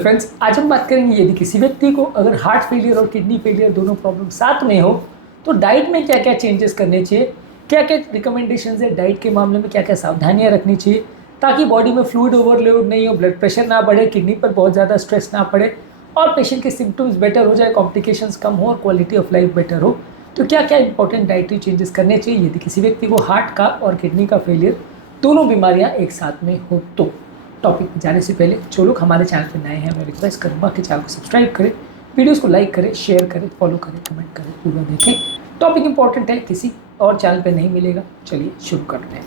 Friends, आज हम बात करेंगे यदि किसी व्यक्ति को अगर हार्ट फेलियर और किडनी फेलियर दोनों प्रॉब्लम साथ में हो तो डाइट में क्या क्या चेंजेस करने चाहिए, क्या क्या रिकमेंडेशंस है डाइट के मामले में, क्या क्या सावधानियां रखनी चाहिए ताकि बॉडी में फ्लूइड ओवरलोड नहीं हो, ब्लड प्रेशर ना बढ़े, किडनी पर बहुत ज़्यादा स्ट्रेस ना पड़े और पेशेंट के सिम्टम्स बेटर हो जाए, कॉम्प्लिकेशंस कम हो और क्वालिटी ऑफ लाइफ बेटर हो। तो क्या क्या इंपॉर्टेंट डाइटरी चेंजेस करने चाहिए यदि किसी व्यक्ति को हार्ट का और किडनी का फेलियर दोनों बीमारियां एक साथ में हो। तो टॉपिक में जाने से पहले जो लोग हमारे चैनल पर नए हैं मैं रिक्वेस्ट करूँगा कि चैनल को सब्सक्राइब करें, वीडियोस को लाइक करें, शेयर करें, फॉलो करें, कमेंट करें, पूरा देखें। टॉपिक इंपॉर्टेंट है, किसी और चैनल पे नहीं मिलेगा। चलिए शुरू करते हैं।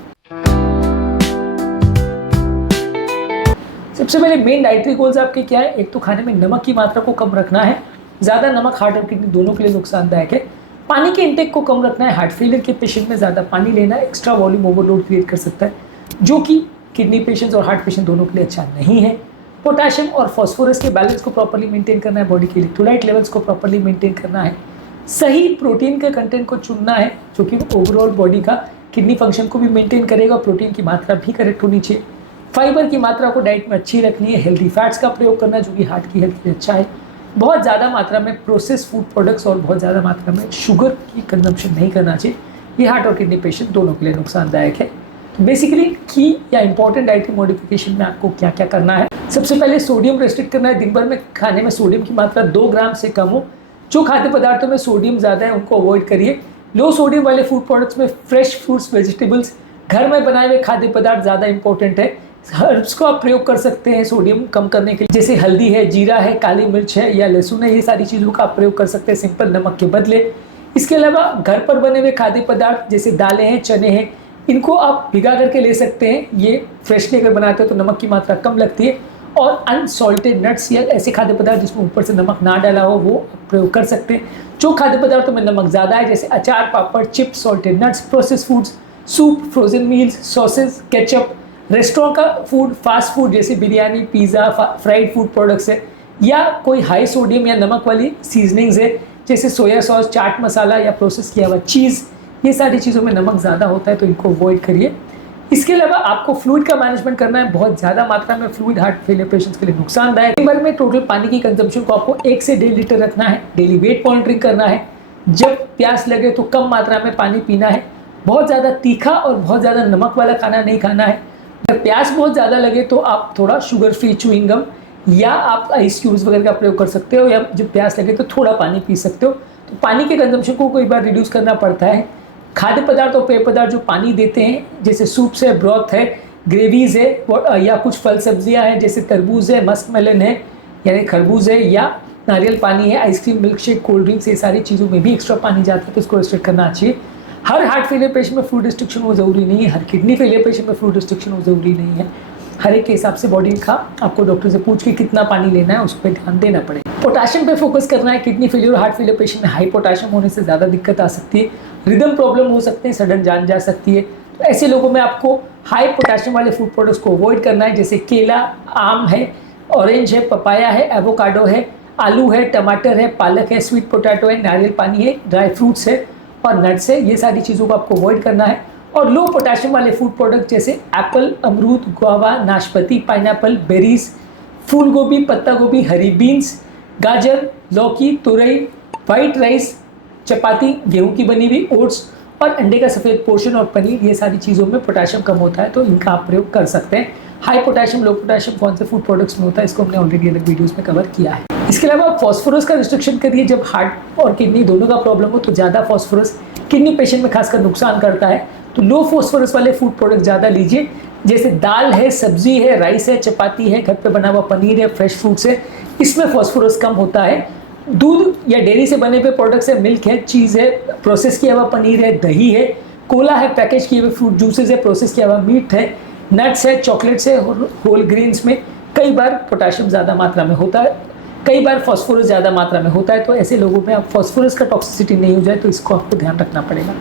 सबसे पहले मेन डाइटरी गोल्स आपके क्या है। एक तो खाने में नमक की मात्रा को कम रखना है। ज़्यादा नमक हार्ट और किडनी दोनों के लिए नुकसानदायक है। पानी के इंटेक को कम रखना है। हार्ट फेलियर के पेशेंट में ज़्यादा पानी लेना एक्स्ट्रा वॉल्यूम ओवरलोड क्रिएट कर सकता है, जो कि किडनी पेशेंट्स और हार्ट पेशेंट दोनों के लिए अच्छा नहीं है। पोटेशियम और फॉस्फोरस के बैलेंस को प्रॉपर्ली मेंटेन करना है। बॉडी के इलेक्ट्रोलाइट लेवल्स को प्रॉपर्ली मेंटेन करना है। सही प्रोटीन के कंटेंट को चुनना है जो कि ओवरऑल बॉडी का किडनी फंक्शन को भी मेंटेन करेगा। प्रोटीन की मात्रा भी करेक्ट होनी चाहिए। फाइबर की मात्रा को डाइट में अच्छी रखनी है। हेल्दी फैट्स का प्रयोग करना जो कि हार्ट की हेल्थ के लिए अच्छा है। बहुत ज़्यादा मात्रा में प्रोसेस फूड प्रोडक्ट्स और बहुत ज़्यादा मात्रा में शुगर की कंजम्पशन नहीं करना चाहिए। ये हार्ट और किडनी पेशेंट दोनों के लिए नुकसानदायक है। तो बेसिकली की या इंपॉर्टेंट डाइटरी मॉडिफिकेशन में आपको क्या क्या करना है। सबसे पहले सोडियम रेस्ट्रिक्ट करना है। दिन भर में खाने में सोडियम की मात्रा 2 ग्राम से कम हो। जो खाद्य पदार्थों में सोडियम ज़्यादा है उनको अवॉइड करिए। लो सोडियम वाले फूड प्रोडक्ट्स में फ्रेश फ्रूट्स, वेजिटेबल्स, घर में बनाए हुए खाद्य पदार्थ ज़्यादा इंपॉर्टेंट है। हर्ब्स को आप प्रयोग कर सकते हैं सोडियम कम करने के लिए, जैसे हल्दी है, जीरा है, काली मिर्च है या लहसुन है। ये सारी चीज़ों का आप प्रयोग कर सकते हैं सिंपल नमक के बदले। इसके अलावा घर पर बने हुए खाद्य पदार्थ जैसे दालें हैं, चने हैं, इनको आप भिगा करके ले सकते हैं। ये फ्रेशली अगर बनाते हो तो नमक की मात्रा कम लगती है। और अनसॉल्टेड नट्स या ऐसे खाद्य पदार्थ जिसमें ऊपर से नमक ना डाला हो वो प्रयोग कर सकते हैं। जो खाद्य पदार्थों में नमक ज़्यादा है जैसे अचार, पापड़, chips, salted nuts, process foods, soup, frozen meals, sausage, ketchup, restaurant का फूड, फास्ट फूड जैसे biryani, pizza, fried food products है, या कोई हाई सोडियम या नमक वाली सीजनिंग्स है जैसे सोया सॉस, चाट मसाला या प्रोसेस किया हुआ चीज़, ये सारी चीज़ों में नमक ज़्यादा होता है तो इनको अवॉइड करिए। इसके अलावा आपको फ्लूइड का मैनेजमेंट करना है। बहुत ज़्यादा मात्रा में फ्लूइड हार्ट फेलियर पेशेंट्स के लिए नुकसानदायक। दिन भर में टोटल पानी की कंजम्पशन को आपको 1 से 1.5 लीटर रखना है। डेली वेट मॉनिटरिंग करना है। जब प्यास लगे तो कम मात्रा में पानी पीना है। बहुत ज़्यादा तीखा और बहुत ज़्यादा नमक वाला खाना नहीं खाना है। अगर प्यास बहुत ज़्यादा लगे तो आप थोड़ा शुगर फ्री च्युइंगम या आप आइस क्यूब्स वगैरह का प्रयोग कर सकते हो, या जब प्यास लगे तो थोड़ा पानी पी सकते हो। तो पानी के कंजम्पशन को कई बार रिड्यूस करना पड़ता है। खाद्य पदार्थ और पेय पदार्थ जो पानी देते हैं जैसे सूप्स है, ब्रॉथ है, ग्रेवीज है, या कुछ फल सब्जियां हैं जैसे तरबूज है, मस्क मेलन है यानी खरबूज है, या नारियल पानी है, ice cream, milk shake, cold drinks, ये सारी चीज़ों में भी एक्स्ट्रा पानी जाता है तो इसको रिस्ट्रिक्ट करना चाहिए। हर हार्ट फेलियर पेशेंट में फूड रिस्ट्रिक्शन वो ज़रूरी नहीं है। हर किडनी फेलियर पेशेंट में फूड रिस्ट्रिक्शन वो ज़रूरी नहीं है। हर एक के हिसाब से बॉडी का आपको डॉक्टर से पूछ के कितना पानी लेना है उस पर ध्यान देना पड़ेगा। पोटेशियम पे फोकस करना है। किडनी फेलियर और हार्ट फेलियर पेशेंट में हाई पोटेशियम होने से ज़्यादा दिक्कत आ सकती है। रिदम प्रॉब्लम हो सकते हैं, सडन जान जा सकती है। तो ऐसे लोगों में आपको हाई पोटेशियम वाले फूड प्रोडक्ट्स को अवॉइड करना है जैसे केला, आम है, ऑरेंज है, पपाया है, एवोकाडो है, आलू है, टमाटर है, पालक है, स्वीट पोटैटो है, नारियल पानी है, ड्राई फ्रूट्स है और नट्स है। ये सारी चीज़ों को आपको अवॉइड करना है। और लो पोटेशियम वाले फूड प्रोडक्ट जैसे एप्पल, अमरूद, गुआवा, नाशपाती, पाइनएप्पल, बेरीज, फूल गोभी, पत्ता गोभी, हरी बीन्स, गाजर, लौकी, तुरई, वाइट राइस, चपाती, गेहूं की बनी हुई, ओट्स और अंडे का सफ़ेद पोर्शन और पनीर, ये सारी चीज़ों में पोटेशियम कम होता है तो इनका आप प्रयोग कर सकते हैं। हाई पोटेशियम, लो पोटेशियम कौन से फूड प्रोडक्ट्स में होता है इसको हमने ऑलरेडी अलग वीडियोज़ में कवर किया है। इसके अलावा आप फॉस्फोरस का रिस्ट्रिक्शन करिए। जब हार्ट और किडनी दोनों का प्रॉब्लम हो तो ज़्यादा फॉस्फोरस किडनी पेशेंट में खासकर नुकसान करता है, तो लो फॉस्फोरस वाले फूड प्रोडक्ट ज़्यादा लीजिए जैसे दाल है, सब्जी है, राइस है, चपाती है, घर पे बना हुआ पनीर है, फ्रेश फ्रूट्स है, इसमें फॉस्फोरस कम होता है। दूध या डेयरी से बने हुए प्रोडक्ट्स है, मिल्क है, चीज़ है, प्रोसेस किया हुआ पनीर है, दही है, कोला है, पैकेज किए हुए फ्रूट जूसेस है, प्रोसेस किया हुआ मीट है, नट्स है, चॉकलेट्स है और होल ग्रेन्स में कई बार पोटेशियम ज़्यादा मात्रा में होता है, कई बार फॉस्फोरस ज़्यादा मात्रा में होता है। तो ऐसे लोगों में आप फॉस्फोरस का टॉक्सिसिटी नहीं हो जाए तो इसको आपको ध्यान रखना पड़ेगा।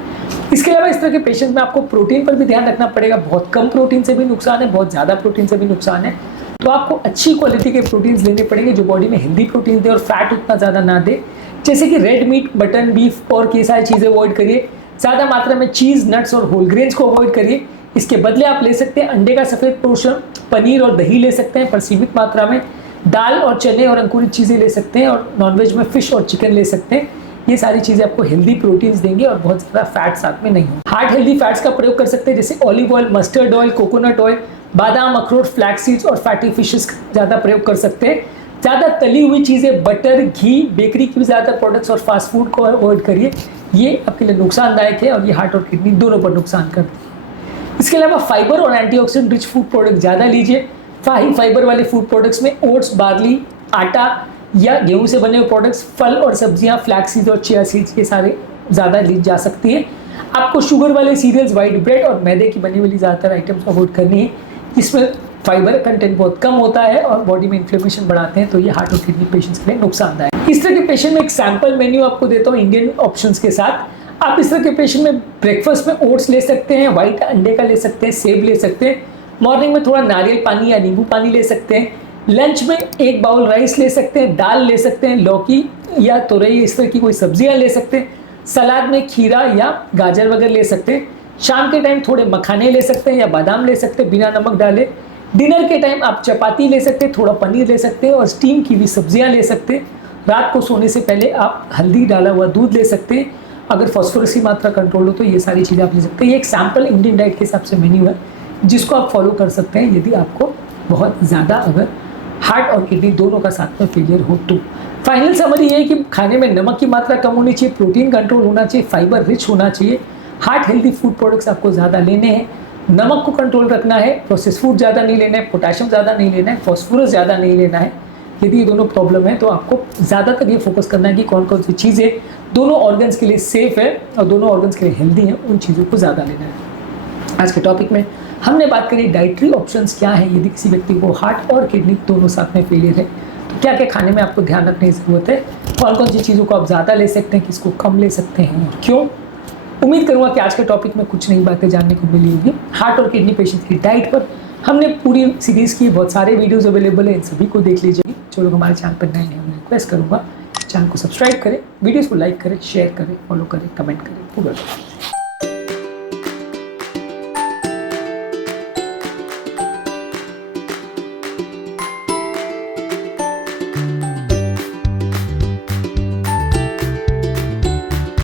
इसके अलावा इस तरह के पेशेंट में आपको प्रोटीन पर भी ध्यान रखना पड़ेगा। बहुत कम प्रोटीन से भी नुकसान है, बहुत ज़्यादा प्रोटीन से भी नुकसान है। तो आपको अच्छी क्वालिटी के प्रोटीन्स लेने पड़ेंगे जो बॉडी में हेल्दी प्रोटीन दे और फैट उतना ज़्यादा ना दे, जैसे कि रेड मीट, मटन, बीफ और ये सारी चीज़ें अवॉइड करिए। ज़्यादा मात्रा में चीज़, नट्स और होल ग्रेन्स को अवॉइड करिए। इसके बदले आप ले सकते हैं अंडे का सफ़ेद पोर्शन, पनीर और दही ले सकते हैं पर सीमित मात्रा में। दाल और चने और अंकुरित चीज़ें ले सकते हैं, और नॉनवेज में फिश और चिकन ले सकते हैं। ये सारी चीज़ें आपको हेल्दी प्रोटीन्स देंगे और बहुत ज़्यादा फैट साथ में नहीं हो। हार्ट हेल्दी फैट्स का प्रयोग कर सकते हैं, जैसे olive oil, mustard oil, coconut oil, बादाम, अखरोट, फ्लैक्स सीड्स और फैटी फिशेस का ज़्यादा प्रयोग कर सकते हैं। ज़्यादा तली हुई चीज़ें, बटर, घी, बेकरी की ज़्यादा प्रोडक्ट्स और फास्ट फूड को अवॉइड करिए। ये आपके लिए नुकसानदायक है और ये हार्ट और किडनी दोनों पर नुकसान करते हैं। इसके अलावा फाइबर और एंटीऑक्सीडेंट रिच फूड प्रोडक्ट ज़्यादा लीजिए। फाइबर वाले फूड प्रोडक्ट्स में ओट्स, बार्ली, आटा या गेहूं से बने हुए प्रोडक्ट्स, फल और सब्जियां, फ्लैक्स सीड्स और चिया सीड्स, ये सारे ज़्यादा ली जा सकती है। आपको शुगर वाले सीरियल्स, वाइट ब्रेड और मैदे की बनी वाली ज़्यादातर आइटम्स अवॉइड करनी है। इसमें फाइबर कंटेंट बहुत कम होता है और बॉडी में इन्फ्लेमेशन बढ़ाते हैं, तो ये हार्ट और किडनी पेशेंट्स के लिए नुकसानदायक है। इस तरह के पेशेंट में एक सैंपल मेन्यू आपको देता हूँ इंडियन ऑप्शंस के साथ। आप इस तरह के पेशेंट में ब्रेकफास्ट में ओट्स ले सकते हैं, व्हाइट अंडे का ले सकते हैं, सेब ले सकते हैं। मॉर्निंग में थोड़ा नारियल पानी या नींबू पानी ले सकते हैं। लंच में 1 बाउल राइस ले सकते हैं, दाल ले सकते हैं, लौकी या तुरई इस तरह की कोई सब्जियां ले सकते हैं। सलाद में खीरा या गाजर वगैरह ले सकते हैं। शाम के टाइम थोड़े मखाने ले सकते हैं या बादाम ले सकते हैं बिना नमक डाले। डिनर के टाइम आप चपाती ले सकते हैं, थोड़ा पनीर ले सकते हैं और स्टीम की हुई सब्जियां ले सकते हैं। रात को सोने से पहले आप हल्दी डाला हुआ दूध ले सकते हैं। अगर फॉस्फोरस की मात्रा कंट्रोल हो तो ये सारी चीज़ें आप ले सकते हैं। ये एक सैम्पल इंडियन डाइट के हिसाब से मेन्यू है, जिसको आप फॉलो कर सकते हैं यदि आपको बहुत ज़्यादा अगर हार्ट और किडनी दोनों का साथ में फेलियर हो तो। फाइनल समरी ये है कि खाने में नमक की मात्रा कम होनी चाहिए, प्रोटीन कंट्रोल होना चाहिए, फाइबर रिच होना चाहिए, हार्ट हेल्दी फूड प्रोडक्ट्स आपको ज़्यादा लेने हैं, नमक को कंट्रोल रखना है, प्रोसेस फूड ज़्यादा नहीं लेना है, पोटेशियम ज़्यादा नहीं लेना है, फॉस्फोरस ज़्यादा नहीं लेना है। यदि ये दोनों प्रॉब्लम है तो आपको ज़्यादातर ये फोकस करना है कि कौन कौन सी चीज़ें दोनों ऑर्गन्स के लिए सेफ है और दोनों ऑर्गन्स के लिए हेल्दी हैं, उन चीज़ों को ज़्यादा लेना है। आज के टॉपिक में हमने बात करी डाइटरी ऑप्शंस क्या है यदि किसी व्यक्ति को हार्ट और किडनी दोनों साथ में फेलियर है, तो क्या क्या खाने में आपको ध्यान रखने की ज़रूरत है, कौन कौन सी चीज़ों को आप ज़्यादा ले सकते हैं, किसको कम ले सकते हैं और क्यों। उम्मीद करूँगा कि आज के टॉपिक में कुछ नई बातें जानने को मिली होगी। हार्ट और किडनी पेशेंट की डाइट पर हमने पूरी सीरीज़ की बहुत सारे वीडियोज़ अवेलेबल है, इन सभी को देख लीजिए। जो लोग हमारे चैनल पर नए हैं उन्हें रिक्वेस्ट करूँगा चैनल को सब्सक्राइब करें, वीडियोज़ को लाइक करें, शेयर करें, फॉलो करें, कमेंट करें, पूरा